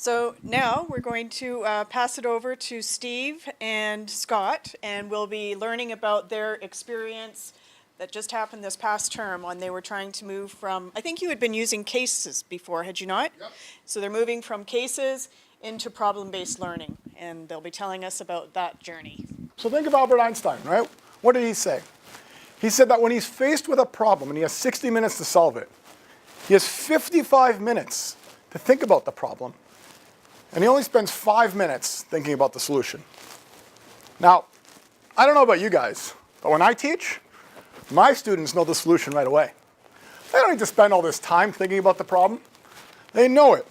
So now we're going to pass it over to Steve and Scott, and we'll be learning about their experience that just happened this past term when they were trying to move from, I think you had been using cases before, had you not? Yep. So they're moving from cases into problem-based learning, and they'll be telling us about that journey. So think of Albert Einstein, right? What did he say? He said that when he's faced with a problem and he has 60 minutes to solve it, he has 55 minutes to think about the problem, and he only spends 5 minutes thinking about the solution. Now, I don't know about you guys, but when I teach, my students know the solution right away. They don't need to spend all this time thinking about the problem. They know it.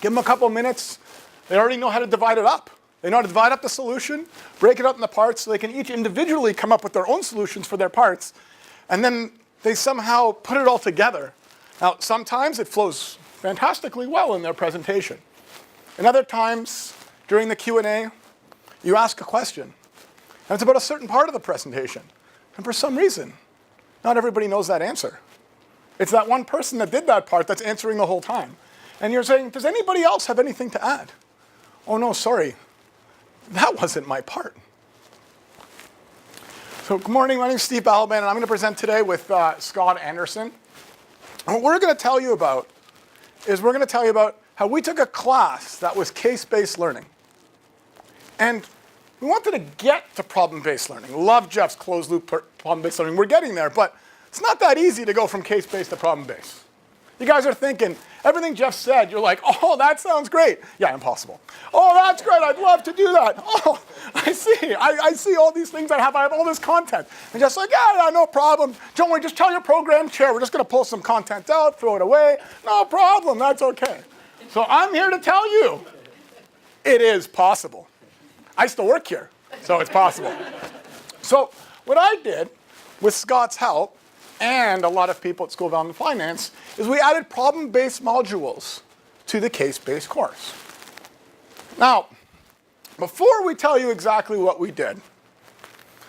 Give them a couple minutes, they already know how to divide it up. They know how to divide up the solution, break it up into parts so they can each individually come up with their own solutions for their parts, and then they somehow put it all together. Now, sometimes it flows fantastically well in their presentation. And other times, during the Q&A, you ask a question, and it's about a certain part of the presentation. And for some reason, not everybody knows that answer. It's that one person that did that part that's answering the whole time. And you're saying, does anybody else have anything to add? Oh no, sorry, that wasn't my part. So good morning, my name is Steve Balaban, and I'm going to present today with Scott Anderson. And what we're going to tell you about is we're going to tell you about how we took a class that was case-based learning. And we wanted to get to problem-based learning. Love Jeff's closed-loop problem-based learning. We're getting there, but it's not that easy to go from case-based to problem-based. You guys are thinking, everything Jeff said, you're like, oh, that sounds great. Yeah, impossible. Oh, that's great, I'd love to do that. Oh, I see, I see all these things I have all this content. And Jeff's like, yeah, no problem. Don't worry, just tell your program chair, we're just gonna pull some content out, throw it away. No problem, that's okay. So I'm here to tell you, it is possible. I still work here, so it's possible. So what I did, with Scott's help, and a lot of people at School of Economics and Finance, is we added problem-based modules to the case-based course. Now, before we tell you exactly what we did,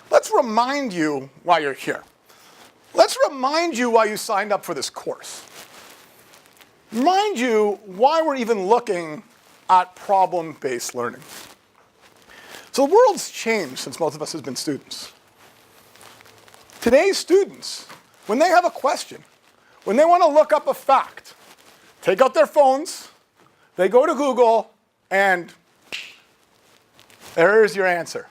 let's remind you why you're here. Let's remind you why you signed up for this course. Remind you why we're even looking at problem-based learning. So the world's changed since most of us have been students. Today's students, when they have a question, when they want to look up a fact, take out their phones, they go to Google, and there's your answer.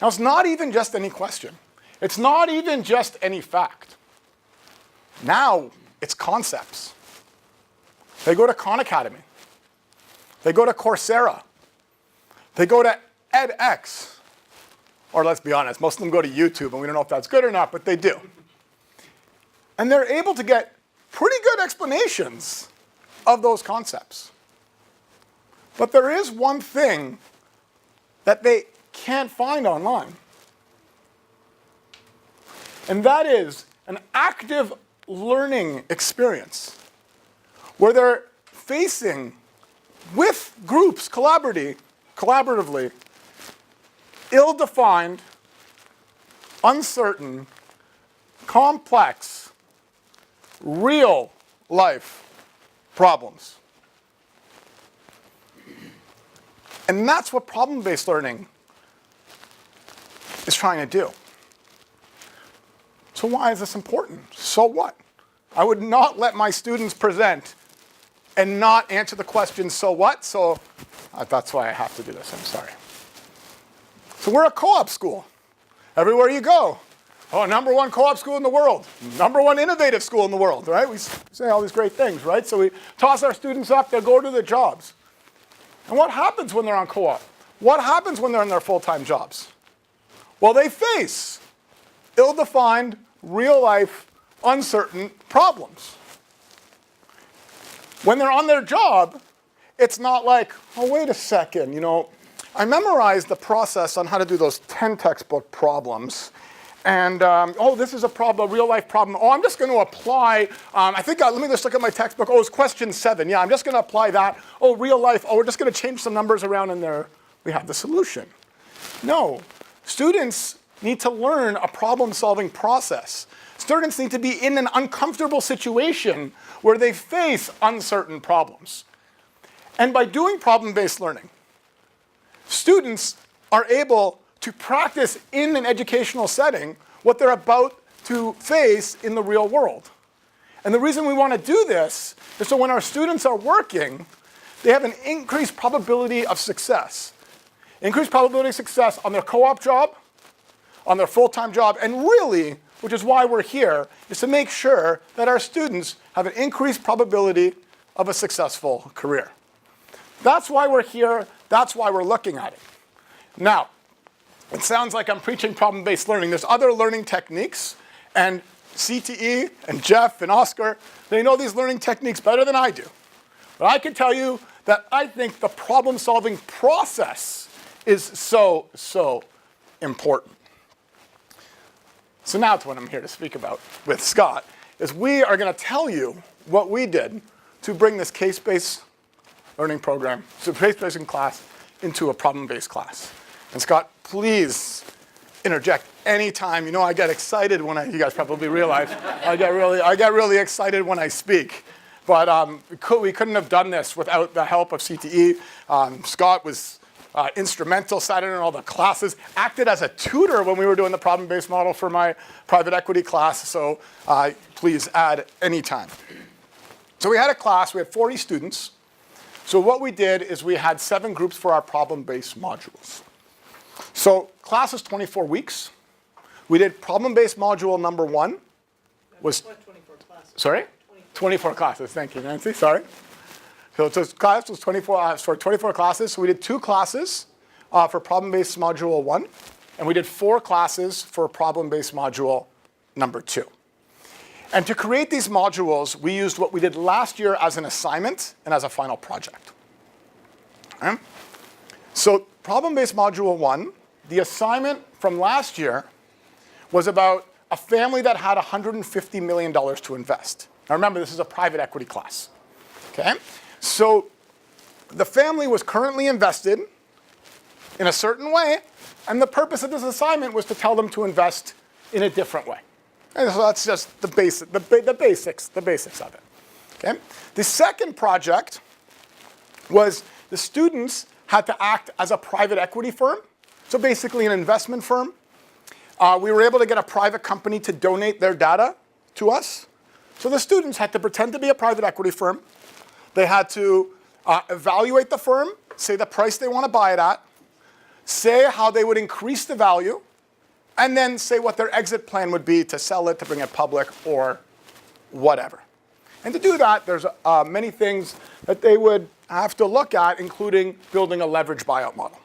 Now, it's not even just any question. It's not even just any fact. Now, it's concepts. They go to Khan Academy. They go to Coursera. They go to edX. Or let's be honest, most of them go to YouTube, and we don't know if that's good or not, but they do. And they're able to get pretty good explanations of those concepts. But there is one thing that they can't find online. And that is an active learning experience where they're facing with groups collaboratively ill-defined, uncertain, complex, real-life problems. And that's what problem-based learning is trying to do. So why is this important? So what? I would not let my students present and not answer the question, so what? So that's why I have to do this, I'm sorry. So we're a co-op school. Everywhere you go. Oh, #1 co-op school in the world. #1 innovative school in the world, right? We say all these great things, right? So we toss our students up, they'll go to their jobs. And what happens when they're on co-op? What happens when they're in their full-time jobs? Well, they face ill-defined, real-life, uncertain problems. When they're on their job, it's not like, oh, wait a second, you know, I memorized the process on how to do those 10 textbook problems. And, oh, this is a problem, a real life problem. Oh, I'm just going to apply, let me just look at my textbook. Oh, it's question 7. Yeah, I'm just going to apply that. Oh, real life. Oh, we're just going to change some numbers around and there we have the solution. No, students need to learn a problem-solving process. Students need to be in an uncomfortable situation where they face uncertain problems. And by doing problem-based learning, students are able to practice in an educational setting what they're about to face in the real world. And the reason we want to do this is so when our students are working, they have an increased probability of success. Increased probability of success on their co-op job, on their full-time job, and really, which is why we're here, is to make sure that our students have an increased probability of a successful career. That's why we're here. That's why we're looking at it. Now, it sounds like I'm preaching problem-based learning. There's other learning techniques, and CTE and Jeff and Oscar, they know these learning techniques better than I do. But I can tell you that I think the problem-solving process is so, so important. So now it's what I'm here to speak about with Scott, is we are going to tell you what we did to bring this case-based learning program, so case-based class, into a problem-based class. And Scott, please interject anytime. You know, I get excited when you guys probably realize, I get really excited when I speak. But we couldn't have done this without the help of CTE. Scott was instrumental, sat in all the classes, acted as a tutor when we were doing the problem-based model for my private equity class. So please add anytime. So we had a class, we had 40 students. So what we did is we had 7 groups for our problem-based modules. So class is 24 weeks. We did problem-based module number 1. Was 24 classes. Sorry? 24 classes. Thank you, Nancy. Sorry. So class was 24 classes. So we did 2 classes for problem-based module 1, and we did 4 classes for problem-based module number 2. And to create these modules, we used what we did last year as an assignment and as a final project. Okay? So problem-based module 1, the assignment from last year was about a family that had $150 million to invest. Now remember, this is a private equity class. Okay? So the family was currently invested in a certain way, and the purpose of this assignment was to tell them to invest in a different way. And so that's just the basics of it. Okay? The second project was the students had to act as a private equity firm, so basically an investment firm. We were able to get a private company to donate their data to us. So the students had to pretend to be a private equity firm. They had to evaluate the firm, say the price they want to buy it at, say how they would increase the value, and then say what their exit plan would be to sell it, to bring it public, or whatever. And to do that, there's many things that they would have to look at, including building a leverage buyout model.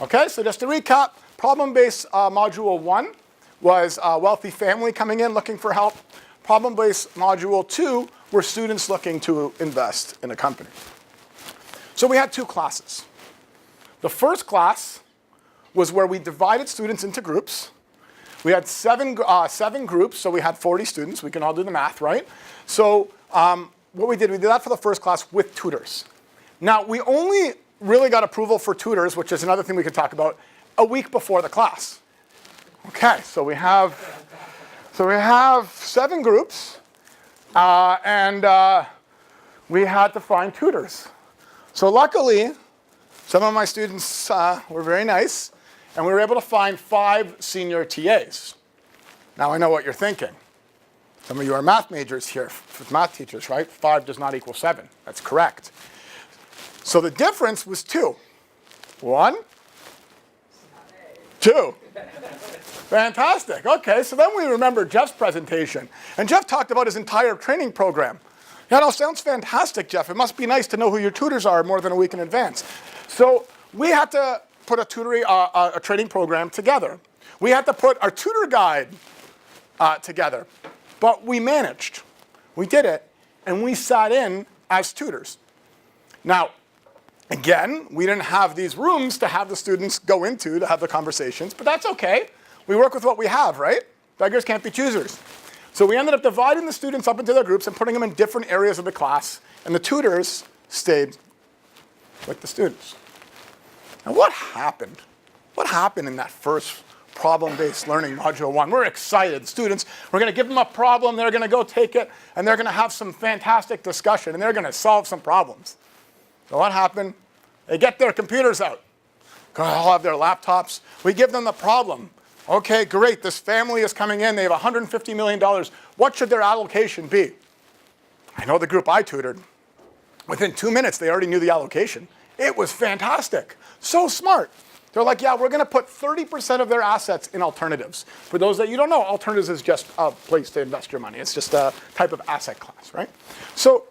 Okay, so just to recap, problem-based module 1 was a wealthy family coming in looking for help. Problem-based module 2 were students looking to invest in a company. So we had 2 classes. The first class was where we divided students into groups. We had 7 groups, so we had 40 students. We can all do the math, right? So what we did that for the first class with tutors. Now, we only really got approval for tutors, which is another thing we could talk about, a week before the class. Okay, so we have 7 groups, and we had to find tutors. So luckily, some of my students were very nice, and we were able to find 5 senior TAs. Now I know what you're thinking. Some of you are math majors here, math teachers, right? 5 does not equal 7. That's correct. So the difference was 2. 1, 2. Fantastic. Okay, so then we remember Jeff's presentation. And Jeff talked about his entire training program. Yeah, no, sounds fantastic, Jeff. It must be nice to know who your tutors are more than a week in advance. So we had to put a training program together. We had to put our tutor guide together. But we managed. We did it, and we sat in as tutors. Now, again, we didn't have these rooms to have the students go into to have the conversations, but that's okay. We work with what we have, right? Beggars can't be choosers. So we ended up dividing the students up into their groups and putting them in different areas of the class, and the tutors stayed with the students. Now what happened? What happened in that first problem-based learning module 1? We're excited. Students, we're going to give them a problem, they're going to go take it, and they're going to have some fantastic discussion, and they're going to solve some problems. So what happened? They get their computers out. They all have their laptops. We give them the problem. Okay, great, this family is coming in. They have $150 million. What should their allocation be? I know the group I tutored. Within 2 minutes, they already knew the allocation. It was fantastic. So smart. They're like, yeah, we're going to put 30% of their assets in alternatives. For those that you don't know, alternatives is just a place to invest your money. It's just a type of asset class, right? So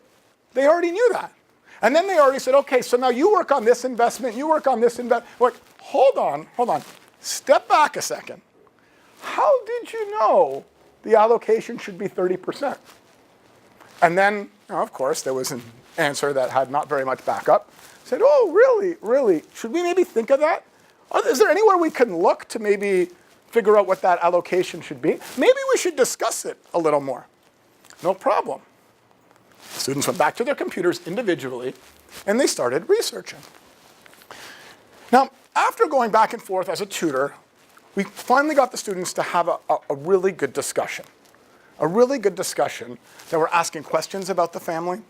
they already knew that. And then they already said, okay, so now you work on this investment, you work on this investment. Like, hold on. Step back a second. How did you know the allocation should be 30%? And then, of course, there was an answer that had not very much backup. Said, oh, really? Should we maybe think of that? Is there anywhere we can look to maybe figure out what that allocation should be? Maybe we should discuss it a little more. No problem. Students went back to their computers individually, and they started researching. Now, after going back and forth as a tutor, we finally got the students to have a really good discussion. A really good discussion that were asking questions about the family,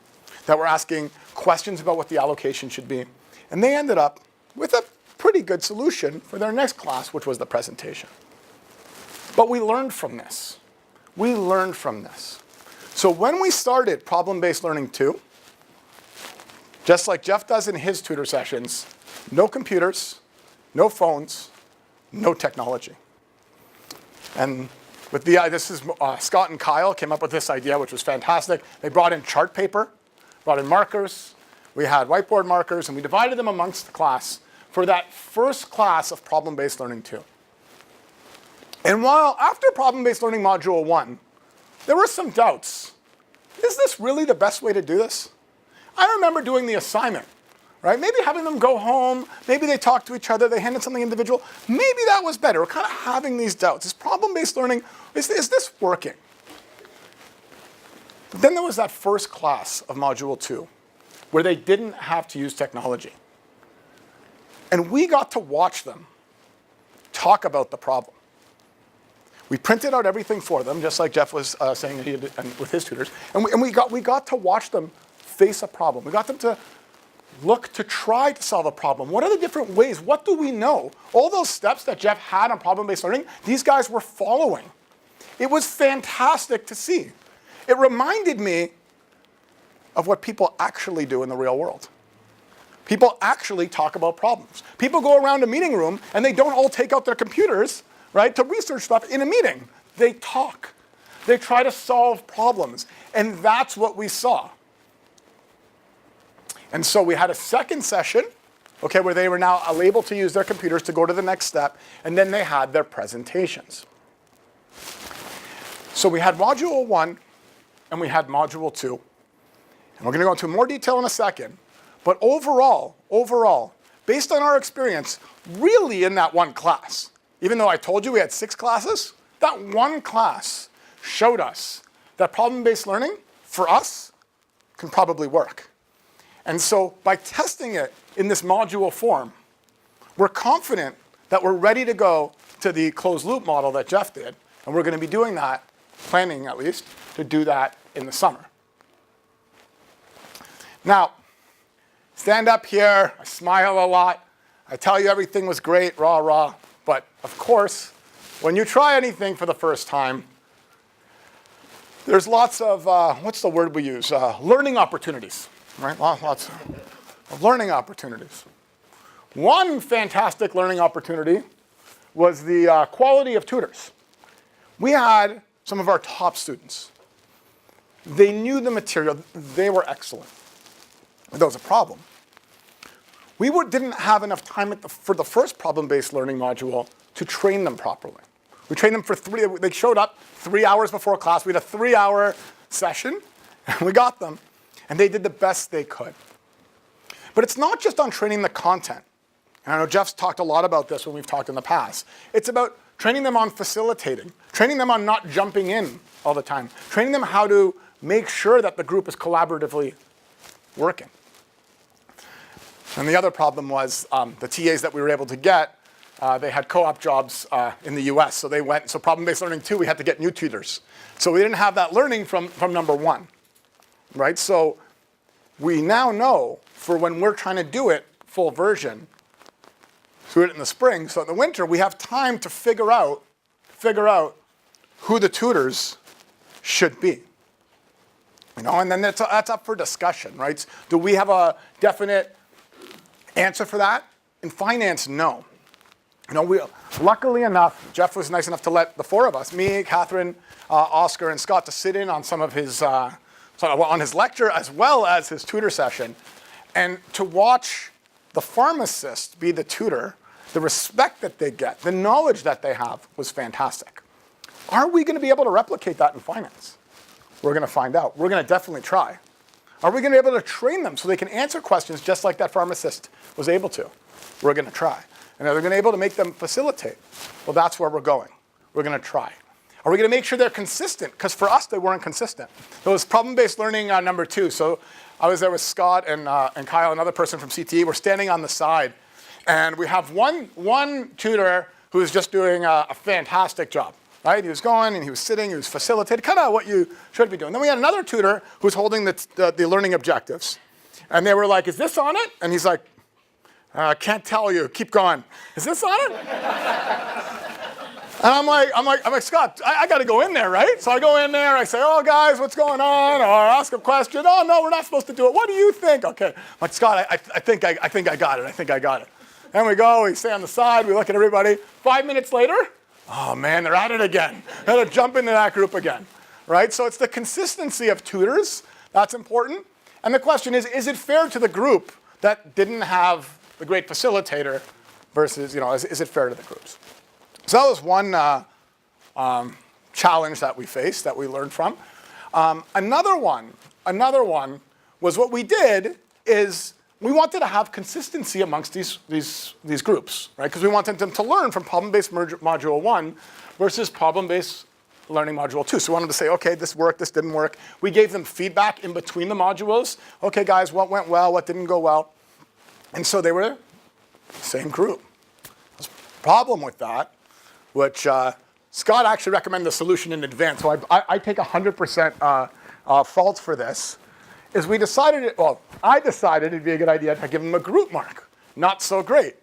that were asking questions about what the allocation should be. And they ended up with a pretty good solution for their next class, which was the presentation. But we learned from this. So when we started Problem-Based Learning 2, just like Jeff does in his tutor sessions, no computers, no phones, no technology. And with Scott and Kyle came up with this idea, which was fantastic. They brought in chart paper, brought in markers. We had whiteboard markers, and we divided them amongst the class for that first class of Problem-Based Learning 2. And while after Problem-Based Learning Module 1, there were some doubts. Is this really the best way to do this? I remember doing the assignment, right? Maybe having them go home, maybe they talked to each other, they handed something individual. Maybe that was better. We're kind of having these doubts. Is problem-based learning, is this working? But then there was that first class of Module 2 where they didn't have to use technology. And we got to watch them talk about the problem. We printed out everything for them, just like Jeff was saying he did with his tutors. And we got to watch them face a problem. We got them to look to try to solve a problem. What are the different ways? What do we know? All those steps that Jeff had on problem-based learning, these guys were following. It was fantastic to see. It reminded me of what people actually do in the real world. People actually talk about problems. People go around a meeting room and they don't all take out their computers, right, to research stuff in a meeting. They talk. They try to solve problems. And that's what we saw. And so we had a second session, okay, where they were now able to use their computers to go to the next step, and then they had their presentations. So we had Module 1 and we had Module 2. And we're going to go into more detail in a second. But overall, based on our experience, really in that one class, even though I told you we had 6 classes, that one class showed us that problem-based learning, for us, can probably work. And so by testing it in this module form, we're confident that we're ready to go to the closed loop model that Jeff did. And we're going to be doing that, planning at least, to do that in the summer. Now, stand up here, I smile a lot, I tell you everything was great, rah. But of course, when you try anything for the first time, there's lots of, what's the word we use? Learning opportunities, right? Lots of learning opportunities. One fantastic learning opportunity was the quality of tutors. We had some of our top students. They knew the material, they were excellent. But there was a problem. We didn't have enough time for the first problem-based learning module to train them properly. We trained them for they showed up 3 hours before class. We had a 3-hour session, and we got them. And they did the best they could. But it's not just on training the content. And I know Jeff's talked a lot about this when we've talked in the past. It's about training them on facilitating, training them on not jumping in all the time, training them how to make sure that the group is collaboratively working. And the other problem was the TAs that we were able to get, they had co-op jobs in the US. So so problem-based learning 2, we had to get new tutors. So we didn't have that learning from number 1, right? So we now know for when we're trying to do it full version, do it in the spring, so in the winter we have time to figure out who the tutors should be. You know, and then that's up for discussion, right? Do we have a definite answer for that? In finance, no. You know, luckily enough, Jeff was nice enough to let the four of us, me, Catherine, Oscar, and Scott, to sit in on some of his, on his lecture as well as his tutor session, and to watch the pharmacist be the tutor, the respect that they get, the knowledge that they have was fantastic. Are we going to be able to replicate that in finance? We're going to find out. We're going to definitely try. Are we going to be able to train them so they can answer questions just like that pharmacist was able to? We're going to try. And are they going to be able to make them facilitate? Well, that's where we're going. We're going to try. Are we going to make sure they're consistent? Because for us, they weren't consistent. It was problem-based learning number 2. So I was there with Scott and Kyle, another person from CTE. We're standing on the side. And we have one tutor who is just doing a fantastic job. Right? He was going and he was sitting, he was facilitating, kind of what you should be doing. Then we had another tutor who was holding the learning objectives. And they were like, is this on it? And he's like, I can't tell you, keep going. Is this on it? And I'm like, Scott, I got to go in there, right? So I go in there, I say, oh, guys, what's going on? Or I ask a question. Oh, no, we're not supposed to do it. What do you think? Okay. I'm like, Scott, I think I got it. I think I got it. And we go, we stay on the side, we look at everybody. 5 minutes later, oh man, they're at it again. They're going to jump into that group again, right? So it's the consistency of tutors that's important. And the question is it fair to the group that didn't have the great facilitator versus, is it fair to the groups? So that was one challenge that we faced, that we learned from. Another one was what we did is we wanted to have consistency amongst these groups, right? Because we wanted them to learn from problem-based module 1 versus problem-based learning module 2. So we wanted to say, okay, this worked, this didn't work. We gave them feedback in between the modules. Okay, guys, what went well, what didn't go well? And so they were the same group. There's a problem with that, which Scott actually recommended the solution in advance. So I take 100% fault for this. I decided it'd be a good idea to give them a group mark. Not so great.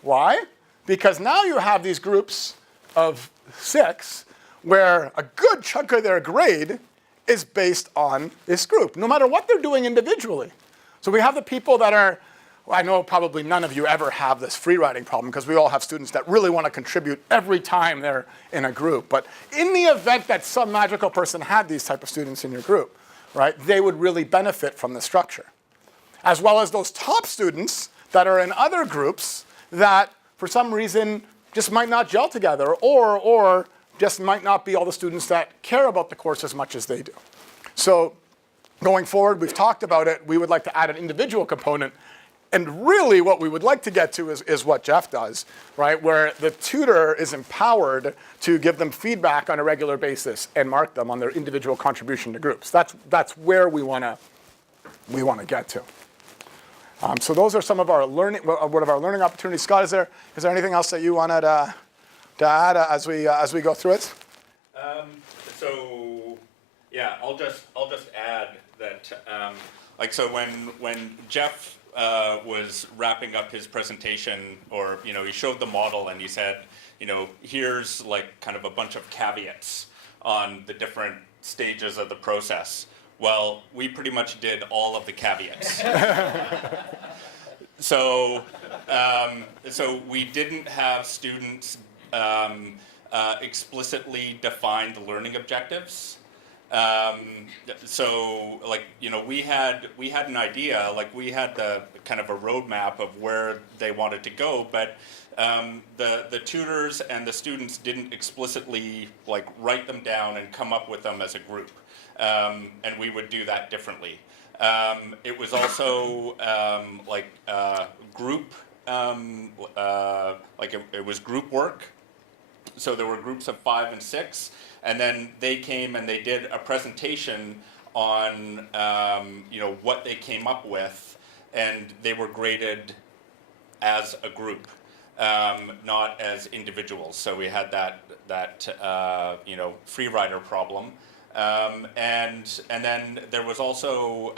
Why? Because now you have these groups of 6 where a good chunk of their grade is based on this group, no matter what they're doing individually. So we have the people that are, I know probably none of you ever have this free writing problem because we all have students that really want to contribute every time they're in a group. But in the event that some magical person had these type of students in your group, right, they would really benefit from the structure. As well as those top students that are in other groups that for some reason just might not gel together or just might not be all the students that care about the course as much as they do. So going forward, we've talked about it, we would like to add an individual component. And really what we would like to get to is what Jeff does, right? Where the tutor is empowered to give them feedback on a regular basis and mark them on their individual contribution to groups. That's where we want to get to. So those are some of our learning opportunities. Scott, is there anything else that you wanted to add as we go through it? So yeah, I'll just add that so when Jeff was wrapping up his presentation, or he showed the model and he said, here's like kind of a bunch of caveats on the different stages of the process. Well, we pretty much did all of the caveats. So we didn't have students explicitly define the learning objectives. We had an idea, we had the kind of a roadmap of where they wanted to go, but the tutors and the students didn't explicitly write them down and come up with them as a group, and we would do that differently. It was also group, it was group work. So there were groups of 5 and 6, and then they came and they did a presentation on what they came up with, and they were graded as a group, not as individuals. So we had that free rider problem, And then there was also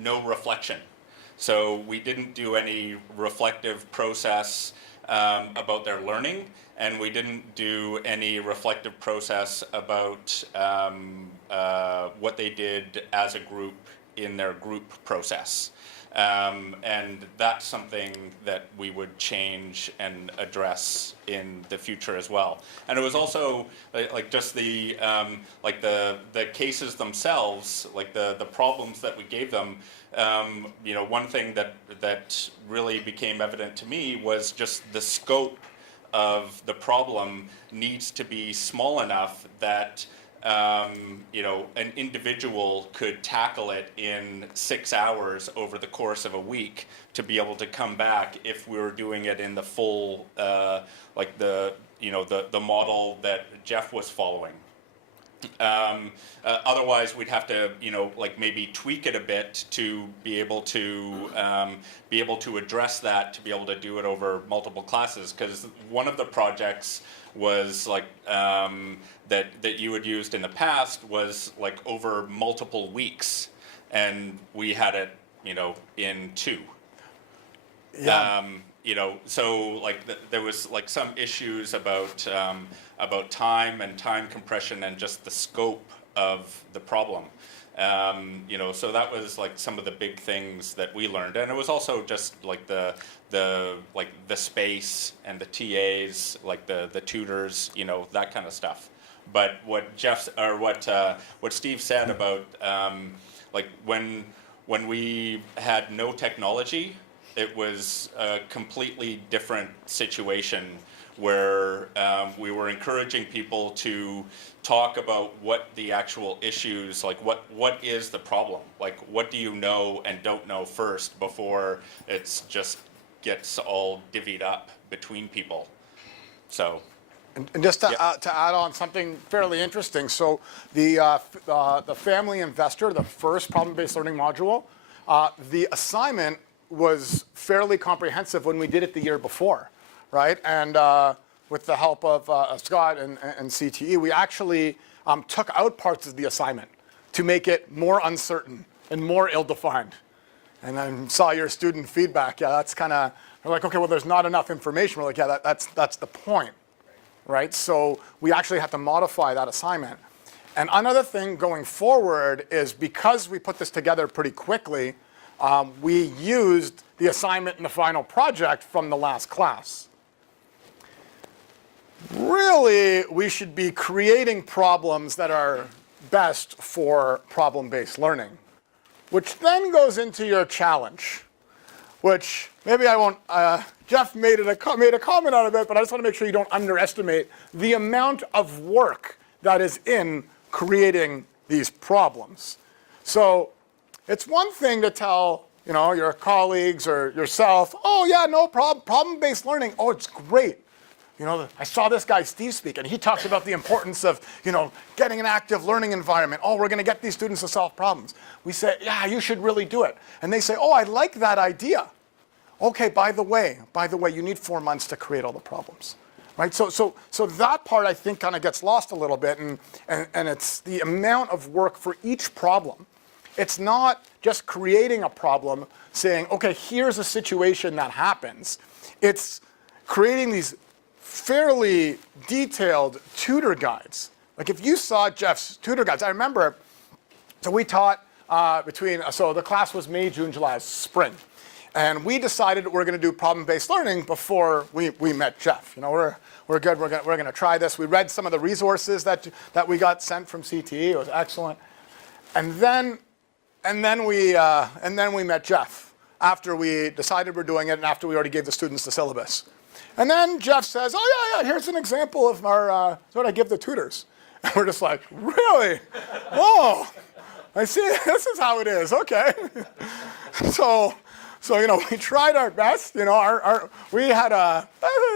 no reflection. So we didn't do any reflective process about their learning, and we didn't do any reflective process about what they did as a group in their group process. And that's something that we would change and address in the future as well. And it was also like just the cases themselves, like the problems that we gave them. One thing that really became evident to me was just the scope of the problem needs to be small enough that an individual could tackle it in 6 hours over the course of a week to be able to come back if we were doing it in the full, the model that Jeff was following. Otherwise, we'd have to, maybe tweak it a bit to be able to address that, to be able to do it over multiple classes. Because one of the projects was that you had used in the past was over multiple weeks, and we had it, in 2. Yeah. So there was some issues about time and time compression and just the scope of the problem. So that was some of the big things that we learned, and it was also just the space and the TAs, the tutors, that kind of stuff. But what Steve said about when we had no technology, it was a completely different situation where we were encouraging people to talk about what the actual issues, what is the problem, what do you know and don't know first before it's just gets all divvied up between people. So. And just to add on something fairly interesting, so the family investor, the first problem-based learning module, the assignment was fairly comprehensive when we did it the year before, right? And with the help of Scott and CTE, we actually took out parts of the assignment to make it more uncertain and more ill-defined. And I saw your student feedback. Yeah, that's kind of, we're like, okay, well, there's not enough information. We're like, yeah, that's the point, right? So we actually have to modify that assignment. And another thing going forward is because we put this together pretty quickly, we used the assignment in the final project from the last class. Really, we should be creating problems that are best for problem-based learning, which then goes into your challenge, which maybe I won't, Jeff made a comment on it, but I just want to make sure you don't underestimate the amount of work that is in creating these problems. So it's one thing to tell your colleagues or yourself, oh yeah, no problem, problem-based learning, oh, it's great. I saw this guy, Steve, speak, and he talked about the importance of, getting an active learning environment. Oh, we're going to get these students to solve problems. We say, yeah, you should really do it. And they say, oh, I like that idea. Okay, by the way, you need 4 months to create all the problems, right? So that part, I think, kind of gets lost a little bit, and it's the amount of work for each problem. It's not just creating a problem, saying, okay, here's a situation that happens. It's creating these fairly detailed tutor guides. Like if you saw Jeff's tutor guides, I remember, so we taught so the class was May, June, July, spring. And we decided we're going to do problem-based learning before we met Jeff. We're good, we're going to try this. We read some of the resources that we got sent from CTE, it was excellent. And then we met Jeff after we decided we're doing it and after we already gave the students the syllabus. And then Jeff says, oh, yeah, here's an example of our what I give the tutors. And we're just like, really? Oh, I see, this is how it is, okay. So we tried our best. We had I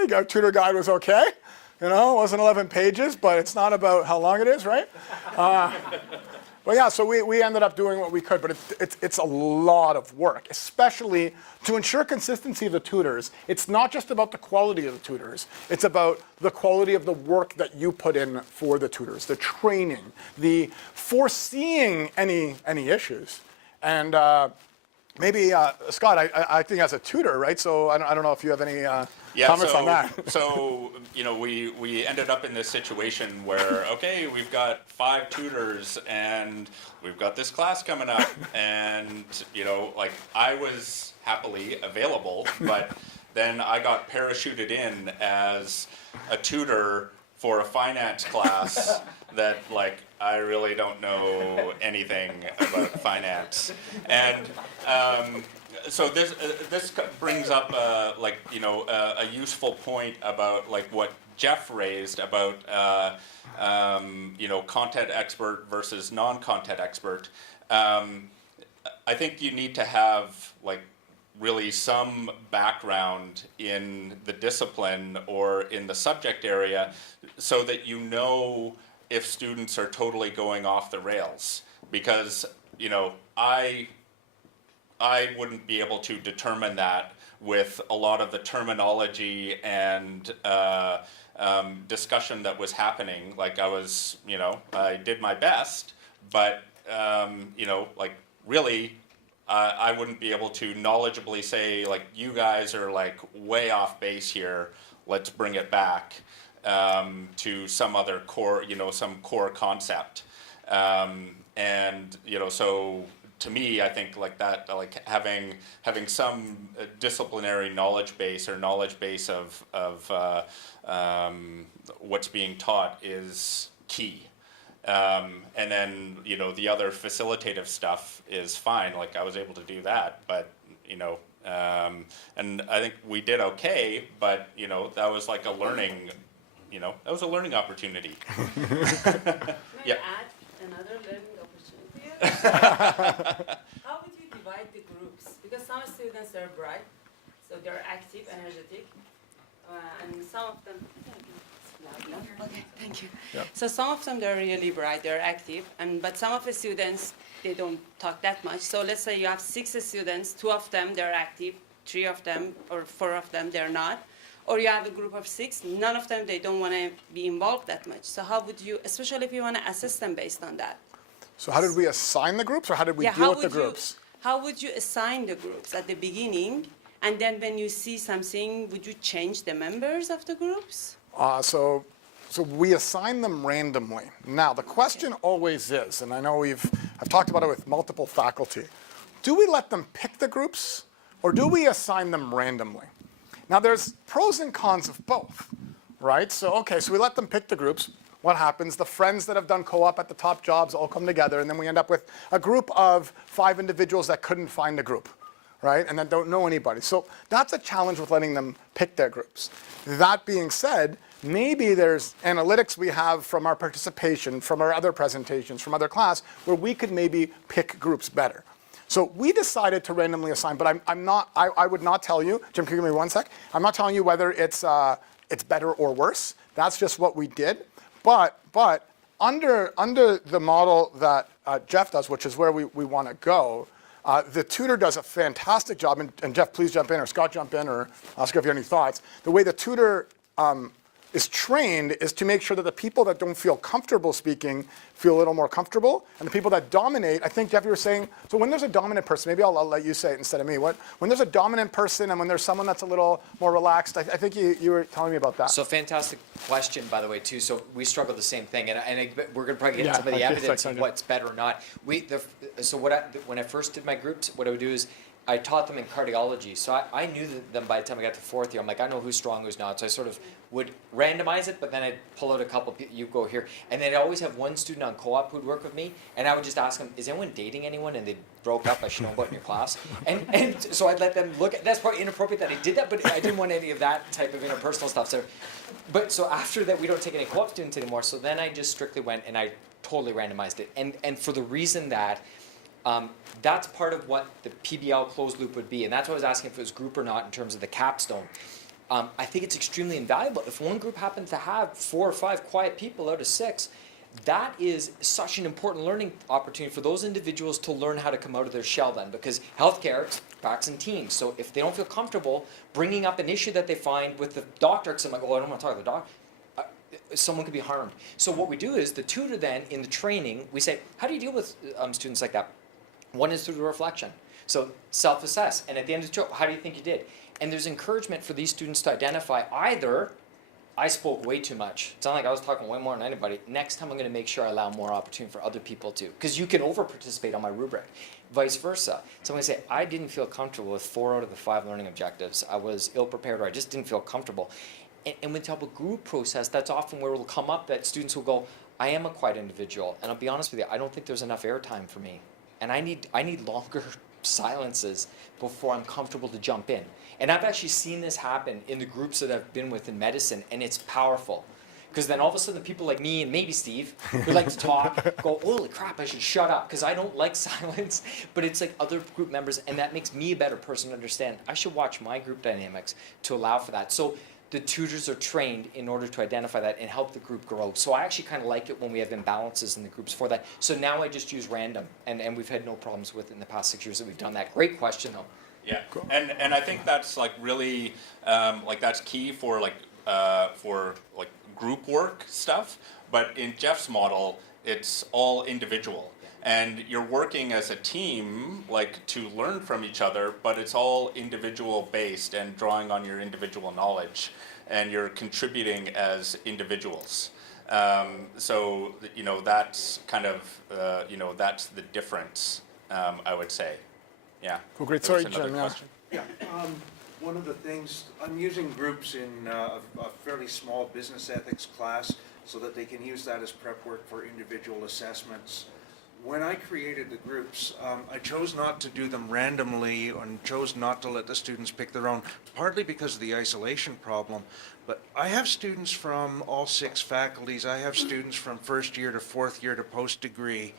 think our tutor guide was okay. It wasn't 11 pages, but it's not about how long it is, right? Well, yeah, so we ended up doing what we could, but it's a lot of work, especially to ensure consistency of the tutors. It's not just about the quality of the tutors. It's about the quality of the work that you put in for the tutors, the training, the foreseeing any issues. And maybe, Scott, I think as a tutor, right? So I don't know if you have any comments on that. So, we ended up in this situation where, okay, we've got 5 tutors and we've got this class coming up, and, I was happily available, but then I got parachuted in as a tutor for a finance class that, I really don't know anything about finance. And so this brings up a useful point about what Jeff raised about content expert versus non-content expert. I think you need to have really some background in the discipline or in the subject area so that you know if students are totally going off the rails, because I wouldn't be able to determine that with a lot of the terminology and discussion that was happening. I did my best, but really, I wouldn't be able to knowledgeably say you guys are way off base here. Let's bring it back to some other core, some core concept, and so. To me, I think that having some disciplinary knowledge base or knowledge base of what's being taught is key. And then the other facilitative stuff is fine. I was able to do that, but and I think we did okay. But that was a learning, that was a learning opportunity. May Yeah. I add another learning opportunity? How would you divide the groups? Because some students are bright, so they're active, energetic, and some of them. Okay, thank you. Yeah. So some of them they're really bright, they're active, but some of the students they don't talk that much. So let's say you have 6 students, 2 of them they're active, 3 of them or 4 of them they're not. Or you have a group of 6, none of them, they don't want to be involved that much. So how would you, especially if you want to assess them based on that? So how did we assign the groups, or how did we deal with the groups? How would you assign the groups at the beginning? And then when you see something, would you change the members of the groups? So we assign them randomly. Now, the question always is, and I know I've talked about it with multiple faculty, do we let them pick the groups, or do we assign them randomly? Now, there's pros and cons of both, right? So we let them pick the groups. What happens? The friends that have done co-op at the top jobs all come together, and then we end up with a group of 5 individuals that couldn't find a group, right? And that don't know anybody. So that's a challenge with letting them pick their groups. That being said, maybe there's analytics we have from our participation, from our other presentations, from other class, where we could maybe pick groups better. So we decided to randomly assign, but I would not tell you, Jim, can you give me one sec? I'm not telling you whether it's better or worse. That's just what we did. But under the model that Jeff does, which is where we want to go, the tutor does a fantastic job. And Jeff, please jump in, or Scott, jump in, or Oscar, if you have any thoughts. The way the tutor is trained is to make sure that the people that don't feel comfortable speaking feel a little more comfortable, and the people that dominate, I think, Jeff, you were saying, so when there's a dominant person, maybe I'll let you say it instead of me. When there's a dominant person and when there's someone that's a little more relaxed, I think you were telling me about that. So fantastic question, by the way, too. So we struggle the same thing, and we're going to probably get into some of the evidence of what's better or not. When I first did my groups, what I would do is I taught them in cardiology. So I knew them by the time I got to 4th year. I'm like, I know who's strong, who's not. So I sort of would randomize it, but then I'd pull out a couple people, you go here. And then I'd always have one student on co-op who'd work with me, and I would just ask them, is anyone dating anyone? And they broke up, I should know about in your class. And so I'd let them look at, that's probably inappropriate that I did that, but I didn't want any of that type of interpersonal stuff. So after that, we don't take any co-op students anymore. So then I just strictly went and I totally randomized it. And for the reason that that's part of what the PBL closed loop would be, and that's why I was asking if it was group or not in terms of the capstone. I think it's extremely invaluable. If one group happens to have 4 or 5 quiet people out of 6, that is such an important learning opportunity for those individuals to learn how to come out of their shell then, because healthcare backs in teams. So if they don't feel comfortable bringing up an issue that they find with the doctor, because I'm like, oh, I don't want to talk to the doctor, someone could be harmed. So what we do is the tutor then in the training, we say, how do you deal with students like that? One is through the reflection. So self-assess, and at the end of the show, how do you think you did? And there's encouragement for these students to identify either, I spoke way too much. It's not like I was talking way more than anybody. Next time I'm going to make sure I allow more opportunity for other people too. Because you can over-participate on my rubric. Vice versa. Someone say, I didn't feel comfortable with 4 out of the 5 learning objectives. I was ill-prepared or I just didn't feel comfortable. And with the help of group process, that's often where it will come up that students will go, I am a quiet individual. And I'll be honest with you, I don't think there's enough airtime for me. And I need longer silences before I'm comfortable to jump in. And I've actually seen this happen in the groups that I've been with in medicine, and it's powerful. Because then all of a sudden people like me and maybe Steve, who like to talk, go, holy crap, I should shut up, because I don't like silence. But it's like other group members, and that makes me a better person to understand. I should watch my group dynamics to allow for that. So the tutors are trained in order to identify that and help the group grow. So I actually kind of like it when we have imbalances in the groups for that. So now I just use random, and we've had no problems with it in the past 6 years that we've done that. Great question, though. Yeah, and I think that's like really like that's key for like group work stuff. But in Jeff's model, it's all individual, and you're working as a team like to learn from each other. But it's all individual based and drawing on your individual knowledge, and you're contributing as individuals. So you know that's kind of that's the difference. I would say. Yeah. Cool, great. There was Sorry, another Jim. Yeah. question. Yeah, one of the things, I'm using groups in a fairly small business ethics class so that they can use that as prep work for individual assessments. When I created the groups, I chose not to do them randomly and chose not to let the students pick their own, partly because of the isolation problem. But I have students from all 6 faculties. I have students from first year to 4th year to post-degree.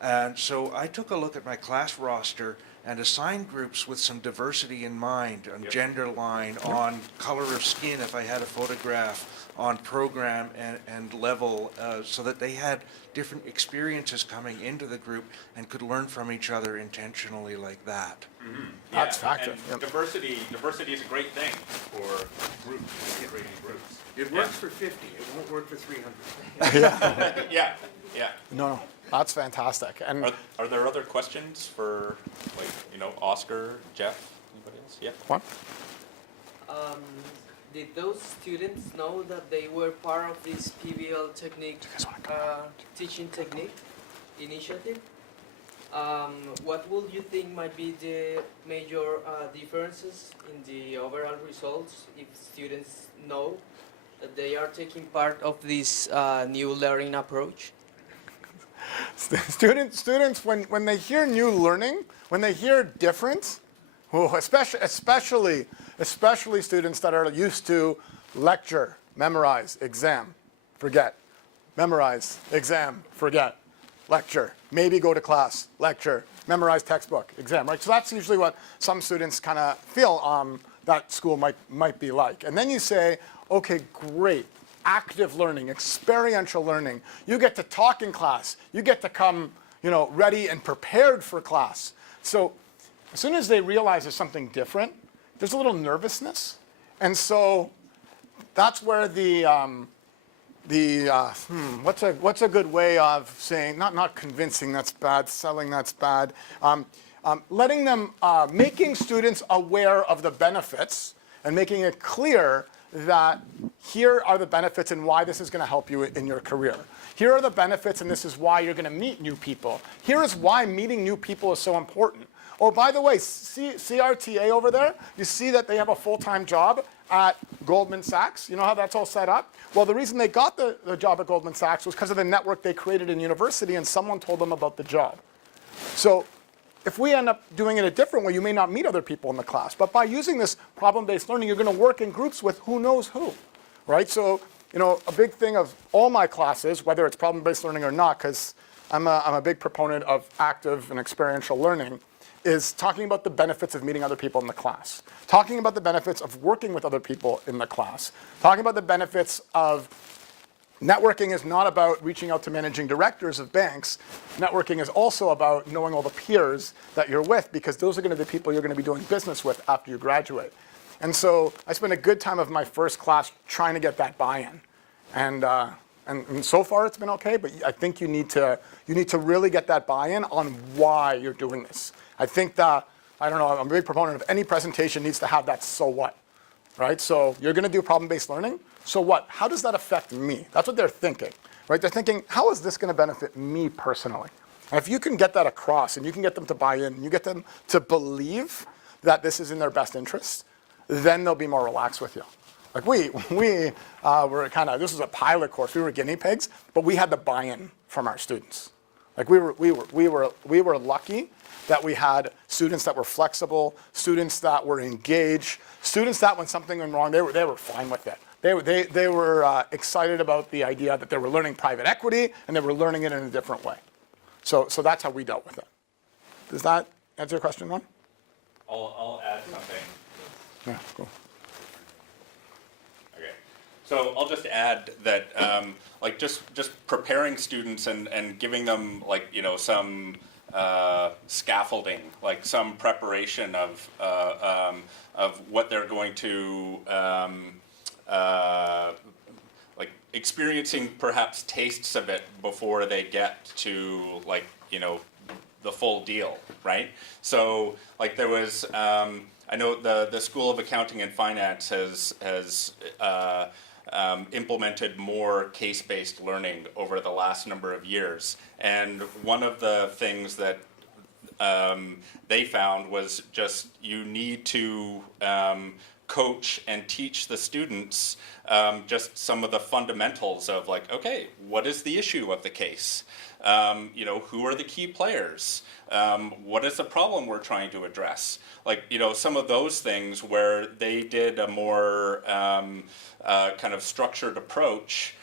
And so I took a look at my class roster and assigned groups with some diversity in mind, on gender line, on color of skin if I had a photograph, on program and level, so that they had different experiences coming into the group and could learn from each other intentionally like that. Mm-hmm. That's Yeah, factor. and diversity is a great thing for groups, creating groups. It works for 50, it won't work for 300. Yeah, yeah. No, that's fantastic. And Are there other questions for Oscar, Jeff, anybody else? Yeah. one? Did those students know that they were part of this PBL technique, teaching technique initiative? What would you think might be the major differences in the overall results if students know that they are taking part of this new learning approach? Students, when they hear new learning, when they hear difference, especially students that are used to lecture, memorize, exam, forget, memorize, exam, forget, lecture, maybe go to class, lecture, memorize textbook, exam, right? So that's usually what some students kind of feel that school might be like. And then you say, okay, great. Active learning, experiential learning. You get to talk in class. You get to come, ready and prepared for class. So as soon as they realize there's something different, there's a little nervousness. And so that's where what's a good way of saying, not convincing, that's bad, selling, that's bad, letting them, making students aware of the benefits and making it clear that here are the benefits and why this is going to help you in your career. Here are the benefits and this is why you're going to meet new people. Here is why meeting new people is so important. Oh, by the way, CRTA over there, you see that they have a full-time job at Goldman Sachs. You know how that's all set up? Well, the reason they got the job at Goldman Sachs was because of the network they created in university and someone told them about the job. So if we end up doing it a different way, you may not meet other people in the class. But by using this problem-based learning, you're going to work in groups with who knows who, right? So, a big thing of all my classes, whether it's problem-based learning or not, because I'm a big proponent of active and experiential learning, is talking about the benefits of meeting other people in the class, talking about the benefits of working with other people in the class, talking about the benefits of Networking is not about reaching out to managing directors of banks. Networking is also about knowing all the peers that you're with, because those are going to be the people you're going to be doing business with after you graduate. And so I spent a good time of my first class trying to get that buy-in. And so far it's been okay, but I think you need to really get that buy-in on why you're doing this. I think that, I don't know, I'm a big proponent of any presentation needs to have that so what, right? So you're going to do problem-based learning. So what? How does that affect me? That's what they're thinking, right? They're thinking, how is this going to benefit me personally? And if you can get that across and you can get them to buy in and you get them to believe that this is in their best interest, then they'll be more relaxed with you. Like we were kind of, this was a pilot course. We were guinea pigs, but we had the buy-in from our students. Like we were lucky that we had students that were flexible, students that were engaged, students that when something went wrong, they were fine with it. They were excited about the idea that they were learning private equity and they were learning it in a different way. So that's how we dealt with it. Does that answer your question, Ron? I'll add something. Yeah, cool. Okay. So I'll just add that, like just preparing students and giving them like, you know, some scaffolding, like some preparation of what they're going to like experiencing perhaps tastes of it before they get to like, you know, the full deal, right? So like there was, I know the School of Accounting and Finance has implemented more case-based learning over the last number of years. And one of the things that they found was just you need to coach and teach the students just some of the fundamentals of like, okay, what is the issue of the case? You know, who are the key players? What is the problem we're trying to address? Like, you know, some of those things where they did a more kind of structured approach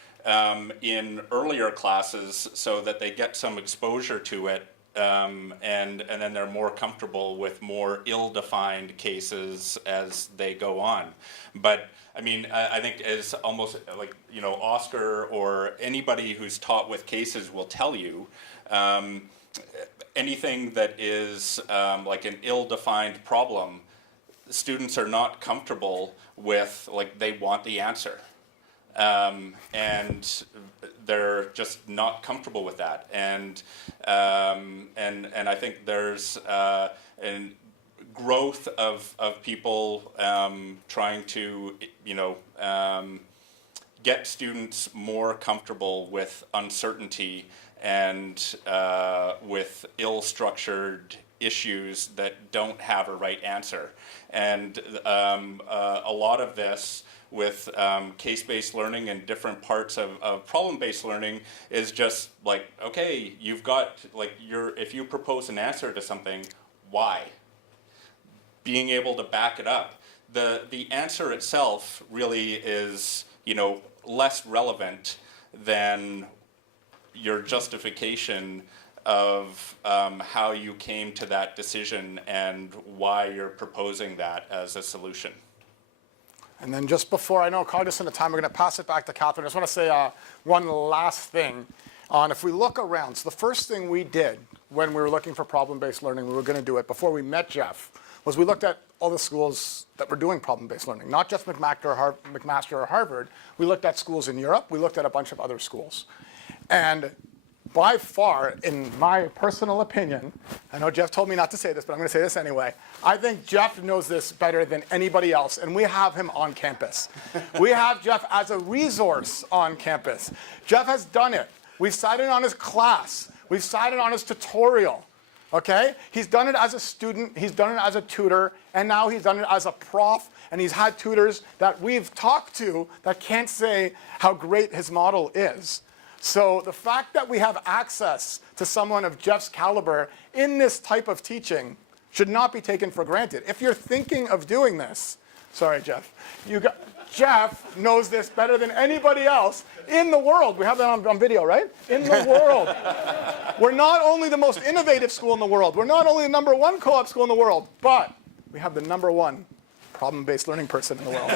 in earlier classes so that they get some exposure to it. And then they're more comfortable with more ill-defined cases as they go on. But I mean, I think as almost like, you know, Oscar or anybody who's taught with cases will tell you, anything that is like an ill-defined problem, students are not comfortable with, like they want the answer. And they're just not comfortable with that, and I think there's a growth of people trying to, you know, get students more comfortable with uncertainty and with ill-structured issues that don't have a right answer, and a lot of this with case-based learning and different parts of problem-based learning is just like, okay, you've got, like, if you propose an answer to something, why? Being able to back it up. The answer itself really is, you know, less relevant than your justification of how you came to that decision and why you're proposing that as a solution. And then just before, I know cognizant of time, we're going to pass it back to Catherine. I just want to say one last thing on if we look around. So the first thing we did when we were looking for problem-based learning, we were going to do it before we met Jeff, was we looked at all the schools that were doing problem-based learning, not just McMaster or Harvard. We looked at schools in Europe. We looked at a bunch of other schools. And by far, in my personal opinion, I know Jeff told me not to say this, but I'm going to say this anyway. I think Jeff knows this better than anybody else, and we have him on campus. We have Jeff as a resource on campus. Jeff has done it. We've cited on his class. We've cited on his tutorial. Okay? He's done it as a student. He's done it as a tutor, and now he's done it as a prof, and he's had tutors that we've talked to that can't say how great his model is. So the fact that we have access to someone of Jeff's caliber in this type of teaching should not be taken for granted. If you're thinking of doing this, sorry, Jeff, Jeff knows this better than anybody else in the world. We have that on video, right? In the world. We're not only the most innovative school in the world, we're not only the #1 co-op school in the world, but we have the #1 problem-based learning person in the world.